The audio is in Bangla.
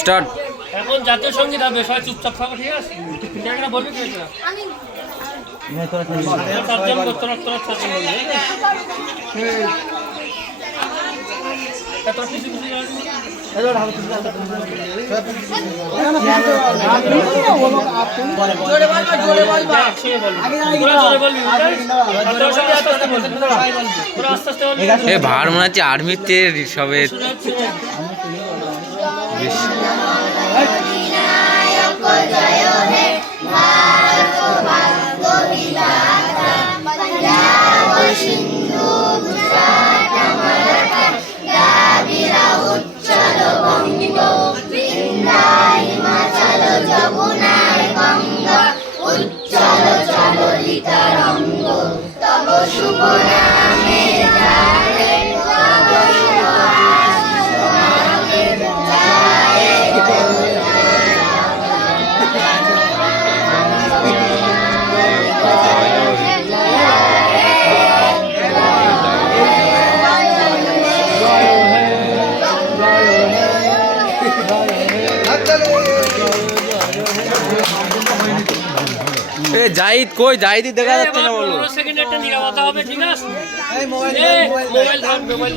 স্টার্ট। এখন জাতীয় সঙ্গীত হবে, সবাই চুপচাপ থাকো, ঠিক আছে? একটা বলবি কি এটা? চারজন তোরা চারজন বলবি। তোরা কিছু কিছু ভার মনে হচ্ছে আর্মিতে সবে জাহিদ কই? জাহিদ দেখা যাচ্ছে না, বলো। 15 সেকেন্ড একটা নিরাপত্তা হবে, ঠিক আছে? এই মোবাইল মোবাইল